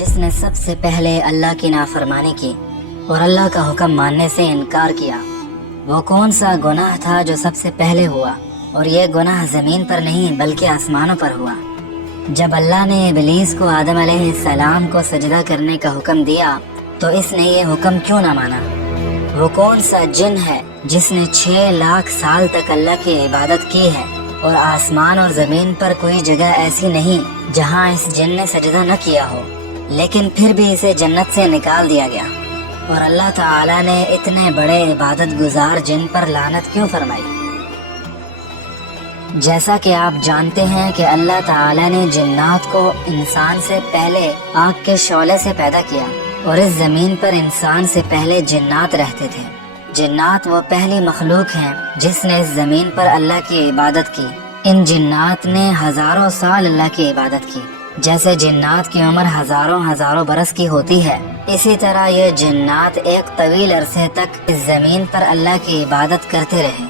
جس نے سب سے پہلے اللہ کی نافرمانی کی اور اللہ کا حکم ماننے سے انکار کیا؟ وہ کون سا گناہ تھا جو سب سے پہلے ہوا؟ اور یہ گناہ زمین پر نہیں بلکہ آسمانوں پر ہوا۔ جب اللہ نے ابلیس کو آدم علیہ السلام کو سجدہ کرنے کا حکم دیا تو اس نے یہ حکم کیوں نہ مانا؟ وہ کون سا جن ہے جس نے 6 لاکھ سال تک اللہ کی عبادت کی ہے اور آسمان اور زمین پر کوئی جگہ ایسی نہیں جہاں اس جن نے سجدہ نہ کیا ہو، لیکن پھر بھی اسے جنت سے نکال دیا گیا؟ اور اللہ تعالیٰ نے اتنے بڑے عبادت گزار جن پر لعنت کیوں فرمائی؟ جیسا کہ آپ جانتے ہیں کہ اللہ تعالیٰ نے جنات کو انسان سے پہلے آگ کے شعلے سے پیدا کیا، اور اس زمین پر انسان سے پہلے جنات رہتے تھے۔ جنات وہ پہلی مخلوق ہیں جس نے اس زمین پر اللہ کی عبادت کی۔ ان جنات نے ہزاروں سال اللہ کی عبادت کی۔ جیسے جنات کی عمر ہزاروں برس کی ہوتی ہے، اسی طرح یہ جنات ایک طویل عرصے تک اس زمین پر اللہ کی عبادت کرتے رہے۔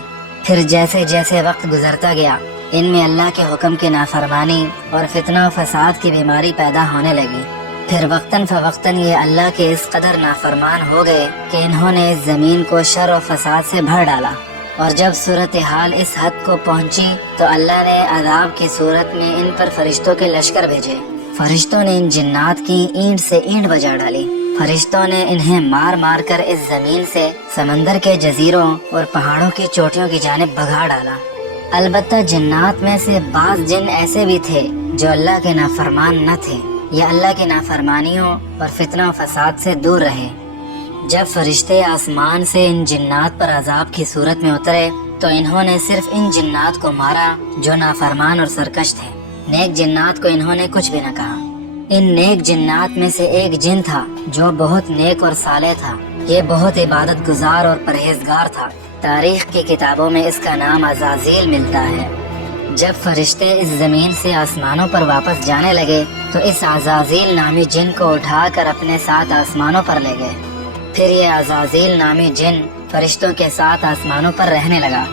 پھر جیسے جیسے وقت گزرتا گیا، ان میں اللہ کے حکم کی نافرمانی اور فتنہ و فساد کی بیماری پیدا ہونے لگی۔ پھر وقتاً فوقتاً یہ اللہ کے اس قدر نافرمان ہو گئے کہ انہوں نے اس زمین کو شر و فساد سے بھر ڈالا۔ اور جب صورتحال اس حد کو پہنچی تو اللہ نے عذاب کی صورت میں ان پر فرشتوں کے لشکر بھیجے۔ فرشتوں نے ان جنات کی اینٹ سے اینٹ بجا ڈالی۔ فرشتوں نے انہیں مار مار کر اس زمین سے سمندر کے جزیروں اور پہاڑوں کی چوٹیوں کی جانب بھگا ڈالا۔ البتہ جنات میں سے بعض جن ایسے بھی تھے جو اللہ کے نافرمان نہ تھے، یہ اللہ کی نافرمانیوں اور فتنہ و فساد سے دور رہے۔ جب فرشتے آسمان سے ان جنات پر عذاب کی صورت میں اترے تو انہوں نے صرف ان جنات کو مارا جو نافرمان اور سرکش تھے۔ نیک جنات کو انہوں نے کچھ بھی نہ کہا۔ ان نیک جنات میں سے ایک جن تھا جو بہت نیک اور صالح تھا۔ یہ بہت عبادت گزار اور پرہیزگار تھا۔ تاریخ کی کتابوں میں اس کا نام عزازیل ملتا ہے۔ جب فرشتے اس زمین سے آسمانوں پر واپس جانے لگے تو اس عزازیل نامی جن کو اٹھا کر اپنے ساتھ آسمانوں پر لے گئے۔ پھر یہ عزازیل نامی جن فرشتوں کے ساتھ آسمانوں پر رہنے لگا۔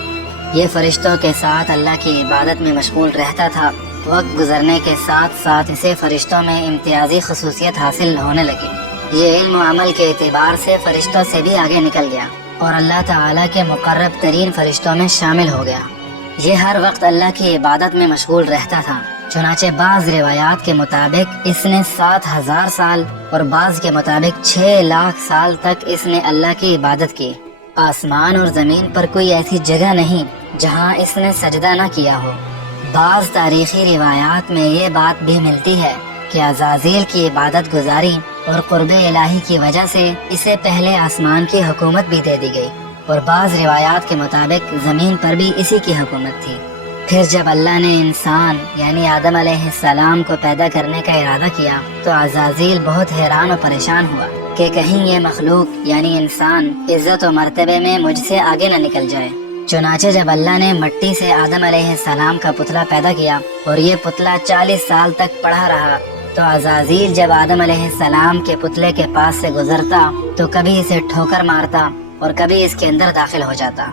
یہ فرشتوں کے ساتھ اللہ کی عبادت میں مشغول رہتا تھا۔ وقت گزرنے کے ساتھ ساتھ اسے فرشتوں میں امتیازی خصوصیت حاصل ہونے لگی۔ یہ علم و عمل کے اعتبار سے فرشتوں سے بھی آگے نکل گیا اور اللہ تعالیٰ کے مقرب ترین فرشتوں میں شامل ہو گیا۔ یہ ہر وقت اللہ کی عبادت میں مشغول رہتا تھا۔ چنانچہ بعض روایات کے مطابق اس نے 7,000 سال اور بعض کے مطابق 6 لاکھ سال تک اس نے اللہ کی عبادت کی۔ آسمان اور زمین پر کوئی ایسی جگہ نہیں جہاں اس نے سجدہ نہ کیا ہو۔ بعض تاریخی روایات میں یہ بات بھی ملتی ہے کہ عزازیل کی عبادت گزاری اور قرب الہی کی وجہ سے اسے پہلے آسمان کی حکومت بھی دے دی گئی، اور بعض روایات کے مطابق زمین پر بھی اسی کی حکومت تھی۔ پھر جب اللہ نے انسان یعنی آدم علیہ السلام کو پیدا کرنے کا ارادہ کیا تو عزازیل بہت حیران و پریشان ہوا کہ کہیں یہ مخلوق یعنی انسان عزت و مرتبے میں مجھ سے آگے نہ نکل جائے۔ چنانچہ جب اللہ نے مٹی سے آدم علیہ السلام کا پتلا پیدا کیا اور یہ پتلا 40 سال تک پڑا رہا تو عزازیل جب آدم علیہ السلام کے پتلے کے پاس سے گزرتا تو کبھی اسے ٹھوکر مارتا اور کبھی اس کے اندر داخل ہو جاتا۔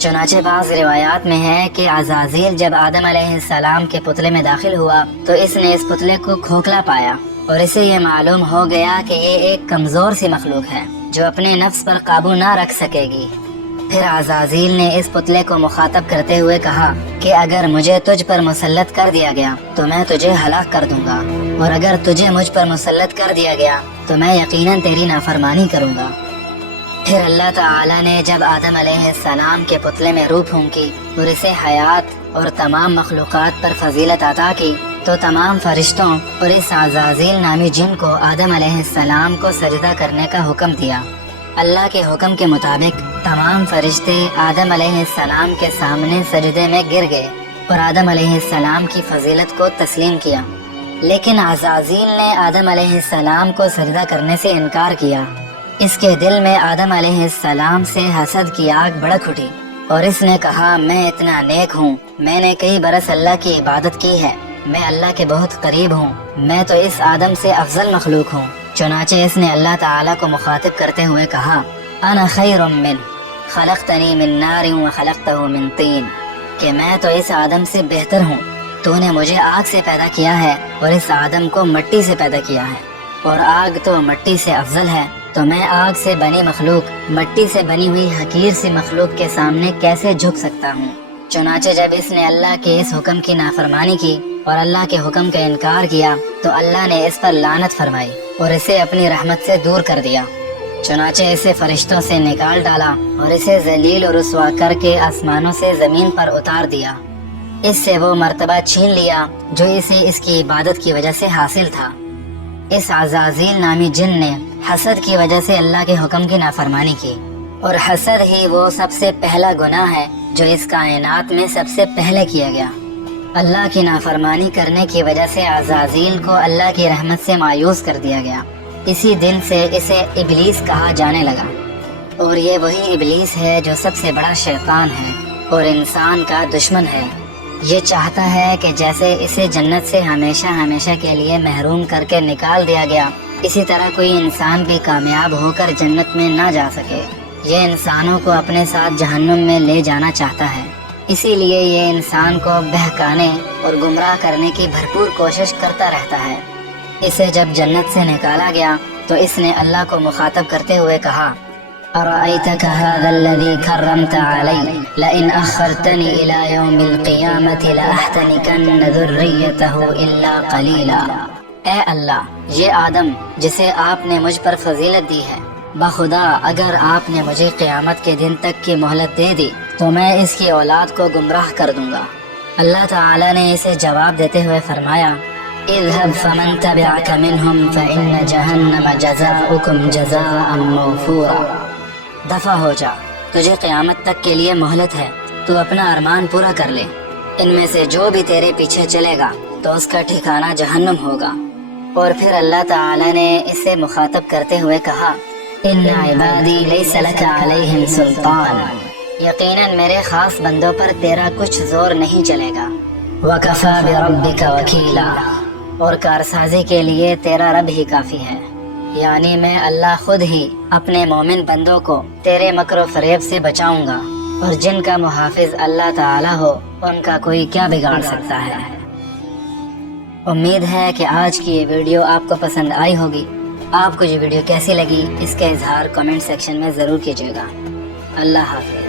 چنانچہ بعض روایات میں ہے کہ عزازیل جب آدم علیہ السلام کے پتلے میں داخل ہوا تو اس نے اس پتلے کو کھوکھلا پایا اور اسے یہ معلوم ہو گیا کہ یہ ایک کمزور سی مخلوق ہے جو اپنے نفس پر قابو نہ رکھ سکے گی۔ پھر عزازیل نے اس پتلے کو مخاطب کرتے ہوئے کہا کہ اگر مجھے تجھ پر مسلط کر دیا گیا تو میں تجھے ہلاک کر دوں گا، اور اگر تجھے مجھ پر مسلط کر دیا گیا تو میں یقیناً تیری نافرمانی کروں گا۔ پھر اللہ تعالیٰ نے جب آدم علیہ السلام کے پتلے میں روح پھونکی اور اسے حیات اور تمام مخلوقات پر فضیلت عطا کی تو تمام فرشتوں اور اس عزازیل نامی جن کو آدم علیہ السلام کو سجدہ کرنے کا حکم دیا۔ اللہ کے حکم کے مطابق تمام فرشتے آدم علیہ السلام کے سامنے سجدے میں گر گئے اور آدم علیہ السلام کی فضیلت کو تسلیم کیا، لیکن عزازیل نے آدم علیہ السلام کو سجدہ کرنے سے انکار کیا۔ اس کے دل میں آدم علیہ السلام سے حسد کی آگ بھڑک اٹھی اور اس نے کہا، میں اتنا نیک ہوں، میں نے کئی برس اللہ کی عبادت کی ہے، میں اللہ کے بہت قریب ہوں، میں تو اس آدم سے افضل مخلوق ہوں۔ چنانچہ اس نے اللہ تعالیٰ کو مخاطب کرتے ہوئے کہا، انا خیر من خلقتنی من نار وخلقتہ من طین، کہ میں تو اس آدم سے بہتر ہوں، تو نے مجھے آگ سے پیدا کیا ہے اور اس آدم کو مٹی سے پیدا کیا ہے۔ اور آگ تو مٹی سے افضل ہے، تو میں آگ سے بنی مخلوق، مٹی سے بنی ہوئی حقیر سی مخلوق کے سامنے کیسے جھک سکتا ہوں؟ چنانچہ جب اس نے اللہ کے اس حکم کی نافرمانی کی اور اللہ کے حکم کا انکار کیا تو اللہ نے اس پر لعنت فرمائی اور اسے اپنی رحمت سے دور کر دیا۔ چنانچہ اسے فرشتوں سے نکال ڈالا اور اسے ذلیل اور رسوا کر کے آسمانوں سے زمین پر اتار دیا۔ اس سے وہ مرتبہ چھین لیا جو اسے اس کی عبادت کی وجہ سے حاصل تھا۔ اس عزازیل نامی جن نے حسد کی وجہ سے اللہ کے حکم کی نافرمانی کی، اور حسد ہی وہ سب سے پہلا گناہ ہے جو اس کائنات میں سب سے پہلے کیا گیا۔ اللہ کی نافرمانی کرنے کی وجہ سے عزازیل کو اللہ کی رحمت سے مایوس کر دیا گیا۔ اسی دن سے اسے ابلیس کہا جانے لگا، اور یہ وہی ابلیس ہے جو سب سے بڑا شیطان ہے اور انسان کا دشمن ہے۔ یہ چاہتا ہے کہ جیسے اسے جنت سے ہمیشہ ہمیشہ کے لیے محروم کر کے نکال دیا گیا، اسی طرح کوئی انسان بھی کامیاب ہو کر جنت میں نہ جا سکے۔ یہ انسانوں کو اپنے ساتھ جہنم میں لے جانا چاہتا ہے، اسی لیے یہ انسان کو بہکانے اور گمراہ کرنے کی بھرپور کوشش کرتا رہتا ہے۔ اسے جب جنت سے نکالا گیا تو اس نے اللہ کو مخاطب کرتے ہوئے کہا، أرأيتك هذا الذي كرمت علي لئن أخرتني إلى يوم القيامة لأحتنكن ذريته إلا قليلا۔ اے اللہ، یہ آدم جسے آپ نے مجھ پر فضیلت دی ہے، بخدا اگر آپ نے مجھے قیامت کے دن تک کی مہلت دے دی تو میں اس کی اولاد کو گمراہ کر دوں گا۔ اللہ تعالی نے اسے جواب دیتے ہوئے فرمایا، اذهب فمن تبعك منهم فإن جهنم جزاؤكم جزاء موفورا۔ دفع ہو جا، تجھے قیامت تک کے لیے مہلت ہے، تو اپنا ارمان پورا کر لے۔ ان میں سے جو بھی تیرے پیچھے چلے گا تو اس کا ٹھکانہ جہنم ہوگا۔ اور پھر اللہ تعالی نے اسے مخاطب کرتے ہوئے کہا، ان عبادی لیس لک علیہم سلطان، یقیناً میرے خاص بندوں پر تیرا کچھ زور نہیں چلے گا۔ وکفی بربک وکیلا، اور کارسازی کے لیے تیرا رب ہی کافی ہے، یعنی میں اللہ خود ہی اپنے مومن بندوں کو تیرے مکر و فریب سے بچاؤں گا، اور جن کا محافظ اللہ تعالی ہو ان کا کوئی کیا بگاڑ سکتا ہے۔ امید ہے کہ آج کی یہ ویڈیو آپ کو پسند آئی ہوگی۔ آپ کو یہ ویڈیو کیسی لگی اس کا اظہار کمنٹ سیکشن میں ضرور کیجیے گا۔ اللہ حافظ۔